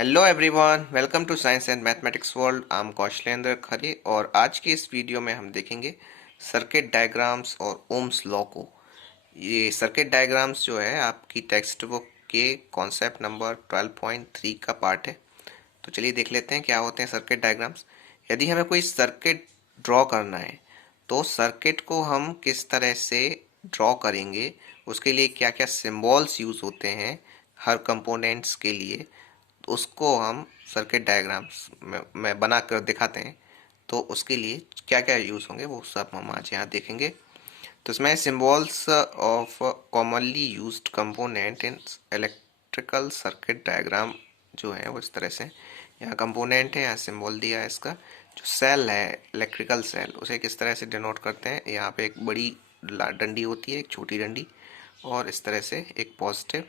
Hello everyone, welcome to science and mathematics world. I am Kaushalendra Khare और आज की इस वीडियो में हम देखेंगे सर्किट डायग्राम्स और ओम्स लॉ को। ये सर्किट डायग्राम्स जो है आपकी टेक्स्ट बुक के कॉन्सेप्ट नंबर 12.3 का पार्ट है। तो चलिए देख लेते हैं क्या होते हैं सर्किट डायग्राम्स। यदि हमें कोई सर्किट ड्रॉ करना है तो सर्किट को हम किस तरह से ड्रॉ करेंगे, उसके लिए क्या क्या सिंबल्स यूज़ होते हैं हर कंपोनेंट्स के लिए, तो उसको हम सर्किट डायग्राम्स में बना कर दिखाते हैं। तो उसके लिए क्या क्या यूज़ होंगे वो सब हम आज यहाँ देखेंगे। तो इसमें symbols of commonly used component in electrical circuit diagram जो है वो इस तरह से। यहाँ कंपोनेंट है, यहाँ सिंबल दिया है इसका। जो सेल है, इलेक्ट्रिकल सेल, उसे किस तरह से डिनोट करते हैं। यहाँ पे एक बड़ी डंडी होती है, एक छोटी डंडी, और इस तरह से एक पॉजिटिव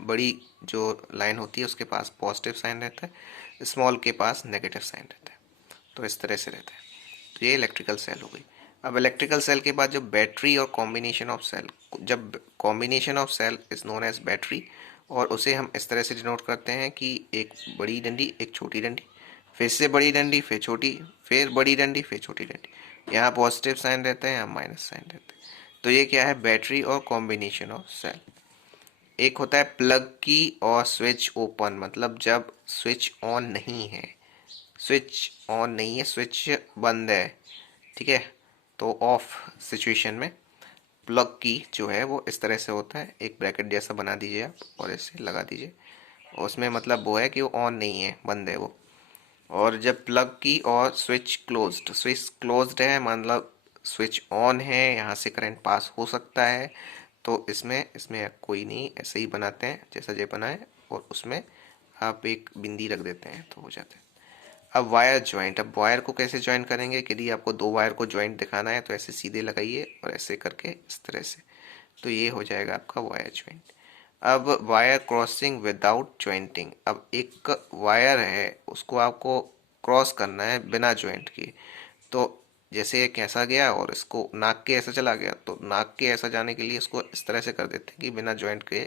बड़ी जो लाइन होती है उसके पास पॉजिटिव साइन रहता है, स्मॉल के पास नेगेटिव साइन रहता है। तो इस तरह से रहता है। तो ये इलेक्ट्रिकल सेल हो गई। अब इलेक्ट्रिकल सेल के बाद जो बैटरी और कॉम्बिनेशन ऑफ सेल, जब combination of cell is known as battery, और उसे हम इस तरह से डिनोट करते हैं कि एक बड़ी डंडी, एक छोटी डंडी, फिर से बड़ी डंडी, फिर छोटी, फिर बड़ी डंडी, फिर छोटी डंडी। यहाँ पॉजिटिव साइन रहता है, यहाँ माइनस साइन रहता है। तो ये क्या है, बैटरी और कॉम्बिनेशन ऑफ सेल। एक होता है प्लग की और स्विच ओपन, मतलब जब स्विच ऑन नहीं है, स्विच ऑन नहीं है, स्विच बंद है, ठीक है। तो ऑफ सिचुएशन में प्लग की जो है वो इस तरह से होता है, एक ब्रैकेट जैसा बना दीजिए आप और ऐसे लगा दीजिए। उसमें मतलब वो है कि वो ऑन नहीं है, बंद है वो। और जब प्लग की और स्विच क्लोज्ड, स्विच क्लोज्ड है मतलब स्विच ऑन है, यहाँ से करंट पास हो सकता है। तो इसमें इसमें कोई नहीं, ऐसे ही बनाते हैं जैसा ये बना है, और उसमें आप एक बिंदी रख देते हैं तो हो जाता है। अब वायर ज्वाइंट, अब वायर को कैसे ज्वाइन करेंगे। यदि आपको दो वायर को ज्वाइंट दिखाना है तो ऐसे सीधे लगाइए और ऐसे करके इस तरह से, तो ये हो जाएगा आपका वायर ज्वाइंट। अब वायर क्रॉसिंग विदाउट ज्वाइंटिंग, अब एक वायर है उसको आपको क्रॉस करना है बिना ज्वाइंट के। तो जैसे एक ऐसा गया और इसको नाक के ऐसा चला गया, तो नाक के ऐसा जाने के लिए इसको इस तरह से कर देते हैं कि बिना ज्वाइंट के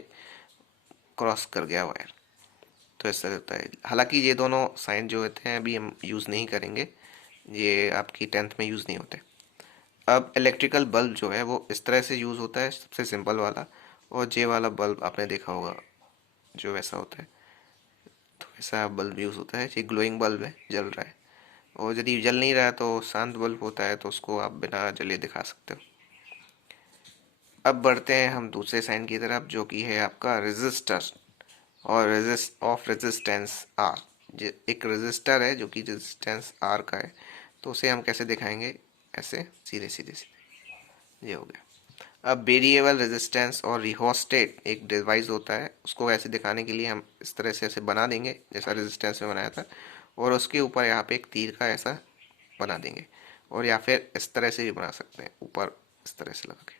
क्रॉस कर गया वायर। तो इस तरह होता है। हालांकि ये दोनों साइन जो होते हैं अभी हम यूज़ नहीं करेंगे, ये आपकी 10th में यूज़ नहीं होते। अब इलेक्ट्रिकल बल्ब जो है वो इस तरह से यूज़ होता है, सबसे सिंपल वाला। और जे वाला बल्ब आपने देखा होगा जो वैसा होता है, तो वैसा बल्ब यूज़ होता है। ये ग्लोइंग बल्ब है, जल रहा है। और यदि जल नहीं रहा है तो शांत बल्ब होता है, तो उसको आप बिना जले दिखा सकते हो। अब बढ़ते हैं हम दूसरे साइन की तरफ, जो कि है आपका रेजिस्टर और रेजिस्टेंस आर। एक रेजिस्टर है जो कि रेजिस्टेंस आर का है, तो उसे हम कैसे दिखाएंगे, ऐसे सीधे सीधे सीधे, ये हो गया। अब वेरिएबल रेजिस्टेंस और रिहोस्टेट एक डिवाइस होता है, उसको ऐसे दिखाने के लिए हम इस तरह से ऐसे बना देंगे जैसा रेजिस्टेंस में बनाया था, और उसके ऊपर यहाँ पे एक तीर का ऐसा बना देंगे। और या फिर इस तरह से भी बना सकते हैं, ऊपर इस तरह से लगा के।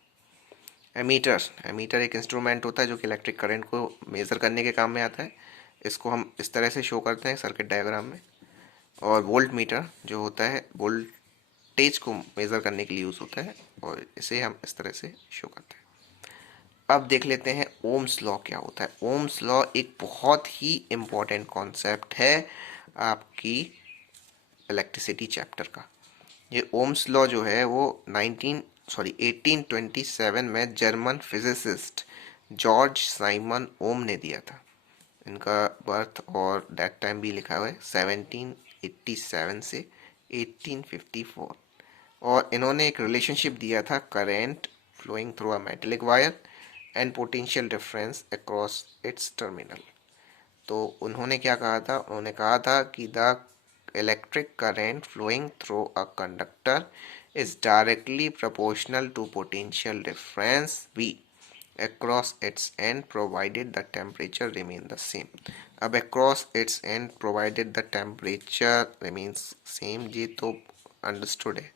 एमीटर, एमीटर एक इंस्ट्रूमेंट होता है जो कि इलेक्ट्रिक करंट को मेज़र करने के काम में आता है। इसको हम इस तरह से शो करते हैं सर्किट डायग्राम में। और वोल्ट मीटर जो होता है वोल्टेज को मेज़र करने के लिए यूज़ होता है, और इसे हम इस तरह से शो करते हैं। अब देख लेते हैं ओम्स लॉ क्या होता है। ओम्स लॉ एक बहुत ही इम्पोर्टेंट कॉन्सेप्ट है आपकी इलेक्ट्रिसिटी चैप्टर का। ये ओम्स लॉ जो है वो 1827 में जर्मन फिजिसिस्ट जॉर्ज साइमन ओम ने दिया था। इनका बर्थ और डेथ टाइम भी लिखा हुआ है, 1787 से 1854। और इन्होंने एक रिलेशनशिप दिया था, current flowing through a metallic wire and potential difference across its terminal. तो उन्होंने क्या कहा था, उन्होंने कहा था कि the electric current flowing through a conductor is directly proportional to potential difference V across its end provided the temperature remain the same. अब across its end provided the temperature remains same, ये तो understood है,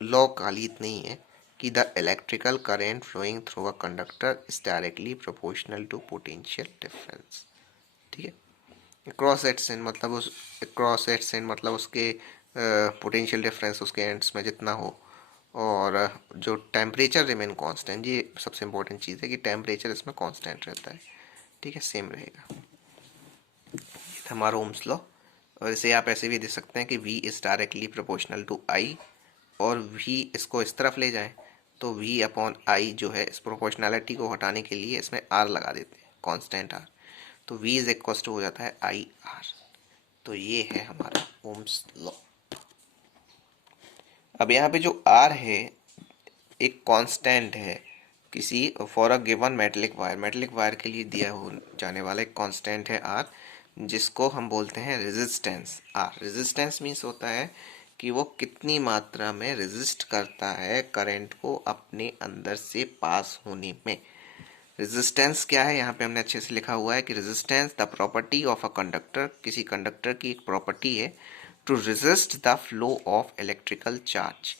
law कालित नहीं है कि the electrical current flowing through a conductor is directly proportional to potential difference, ठीक है। Cross एट्स इन मतलब उस क्रॉस एट्स इन मतलब उसके पोटेंशियल डिफरेंस उसके एंड्स में जितना हो। और जो टेम्परेचर रिमेन कांस्टेंट, ये सबसे इंपॉर्टेंट चीज़ है कि टेम्परेचर इसमें कांस्टेंट रहता है, ठीक है, सेम रहेगा। हमारा ओम्स लॉ। और इसे आप ऐसे भी दे सकते हैं कि V is directly proportional to I, और V इसको इस तरफ ले जाएं तो V अपॉन I जो है, इस प्रोपोर्शनैलिटी को हटाने के लिए इसमें R लगा देते हैं, कांस्टेंट R, तो V इज इक्वल टू हो जाता है IR। तो ये है हमारा ओम्स लॉ। अब यहाँ पे जो R है एक कांस्टेंट है किसी, for a given metallic wire के लिए दिया हो जाने वाला एक कांस्टेंट है R, जिसको हम बोलते हैं रेजिस्टेंस R। रेजिस्टेंस मीन्स होता है कि वो कितनी मात्रा में रेजिस्ट करता है करंट को अपने अंदर से पास होने में। रेजिस्टेंस क्या है, यहाँ पे हमने अच्छे से लिखा हुआ है कि resistance the property of a conductor, किसी कंडक्टर की एक प्रॉपर्टी है to resist the flow of electrical charge.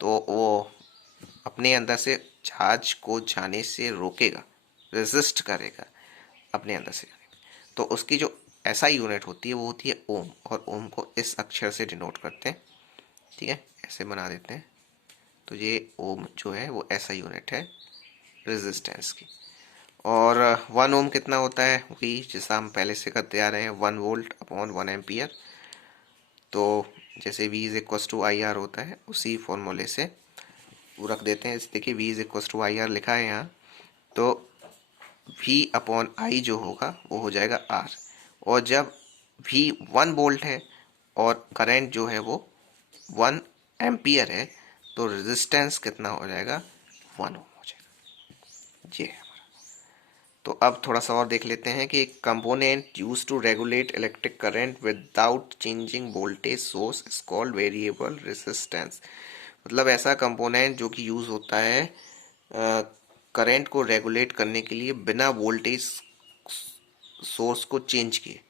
तो वो अपने अंदर से चार्ज को जाने से रोकेगा, रेजिस्ट करेगा अपने अंदर से जाने। तो उसकी जो SI यूनिट होती है वो होती है ओम, और ओम को इस अक्षर से डिनोट करते हैं, ठीक है, ऐसे बना देते हैं। तो ये ओम जो है वो SI यूनिट है रेजिस्टेंस की। और 1 ओम कितना होता है, वही जैसा हम पहले से करते आ रहे हैं, 1 वोल्ट अपॉन 1 एम्पियर। तो जैसे V is equal to IR होता है, उसी फॉर्मूले से वो रख देते हैं। देखिए V is equal to IR लिखा है यहाँ, तो V अपॉन I जो होगा वो हो जाएगा R। और जब V 1 वोल्ट है और करंट जो है वो 1 एम्पियर है, तो रेजिस्टेंस कितना हो जाएगा, 1 ओम हो जाएगा। ये है। तो अब थोड़ा सा और देख लेते हैं कि component use to regulate electric current without changing voltage source is called variable resistance. मतलब ऐसा कंपोनेंट जो कि यूज होता है करंट को रेगुलेट करने के लिए बिना वोल्टेज सोर्स को चेंज किए,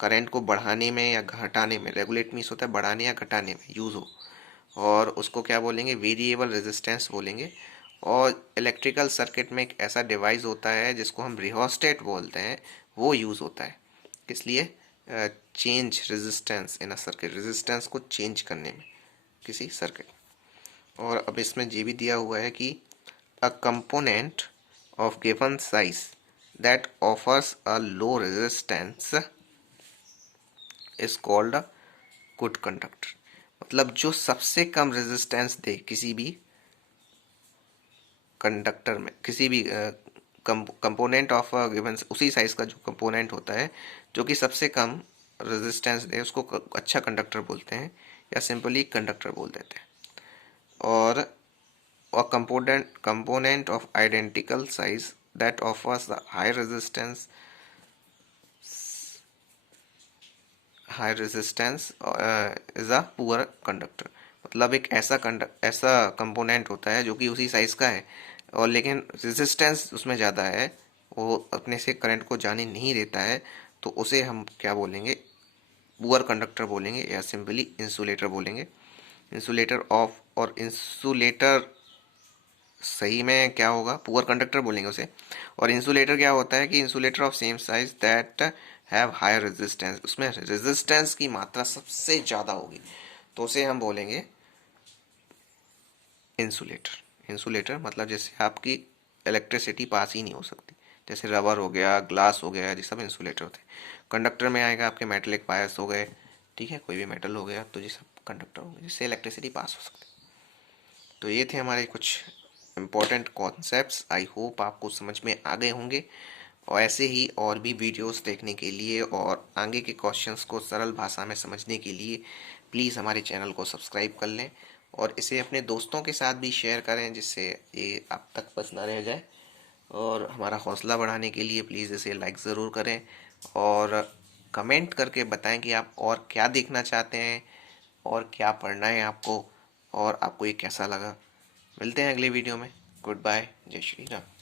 करंट को बढ़ाने में या घटाने में, रेगुलेट मीन्स होता है बढ़ाने या घटाने में यूज हो, और उसको क्या बोलेंगे, वेरिएबल रेजिस्टेंस बोलेंगे। और इलेक्ट्रिकल सर्किट में एक ऐसा डिवाइस होता है जिसको हम रिहोस्टेट बोलते हैं, वो यूज़ होता है किस लिए, change resistance in a circuit, resistance को चेंज करने में किसी सर्किट। और अब इसमें ये भी दिया हुआ है कि a component of given size that offers a low resistance is called a good conductor. मतलब जो सबसे कम रेजिस्टेंस दे किसी भी कंडक्टर में, किसी भी कंपोनेंट ऑफ गिवन उसी साइज का जो कंपोनेंट होता है जो कि सबसे कम रेजिस्टेंस दे, उसको अच्छा कंडक्टर बोलते हैं, या सिंपली कंडक्टर बोल देते हैं। और component of identical size that offers the high resistance is a poor conductor. मतलब एक ऐसा कंपोनेंट होता है जो कि उसी साइज का है और लेकिन रेजिस्टेंस उसमें ज़्यादा है, वो अपने से करंट को जाने नहीं देता है, तो उसे हम क्या बोलेंगे, पुअर कंडक्टर बोलेंगे, या सिंपली इंसुलेटर बोलेंगे। इंसुलेटर ऑफ, और इंसुलेटर सही में क्या होगा, पुअर कंडक्टर बोलेंगे उसे। और इंसुलेटर क्या होता है कि insulator of same size that have higher resistance, उसमें रेजिस्टेंस की मात्रा सबसे ज़्यादा होगी, तो उसे हम बोलेंगे इंसुलेटर। इंसुलेटर मतलब जैसे आपकी इलेक्ट्रिसिटी पास ही नहीं हो सकती, जैसे रबर हो गया, ग्लास हो गया, ये सब इंसुलेटर होते हैं। कंडक्टर में आएगा आपके मेटेलिक वायर्स हो गए, ठीक है, कोई भी मेटल हो गया, तो ये सब कंडक्टर होंगे जिससे इलेक्ट्रिसिटी पास हो सकती है। तो ये थे हमारे कुछ इम्पोर्टेंट कॉन्सेप्ट्स। आई होप आपको समझ में आ गए होंगे, और ऐसे ही और भी वीडियोस देखने के लिए और आगे के क्वेश्चंस को सरल भाषा में समझने के लिए प्लीज़ हमारे चैनल को सब्सक्राइब कर लें, और इसे अपने दोस्तों के साथ भी शेयर करें जिससे ये आप तक बस ना रह जाए। और हमारा हौसला बढ़ाने के लिए प्लीज़ इसे लाइक ज़रूर करें, और कमेंट करके बताएं कि आप और क्या देखना चाहते हैं और क्या पढ़ना है आपको, और आपको ये कैसा लगा। मिलते हैं अगले वीडियो में। गुड बाय, जय श्री राम।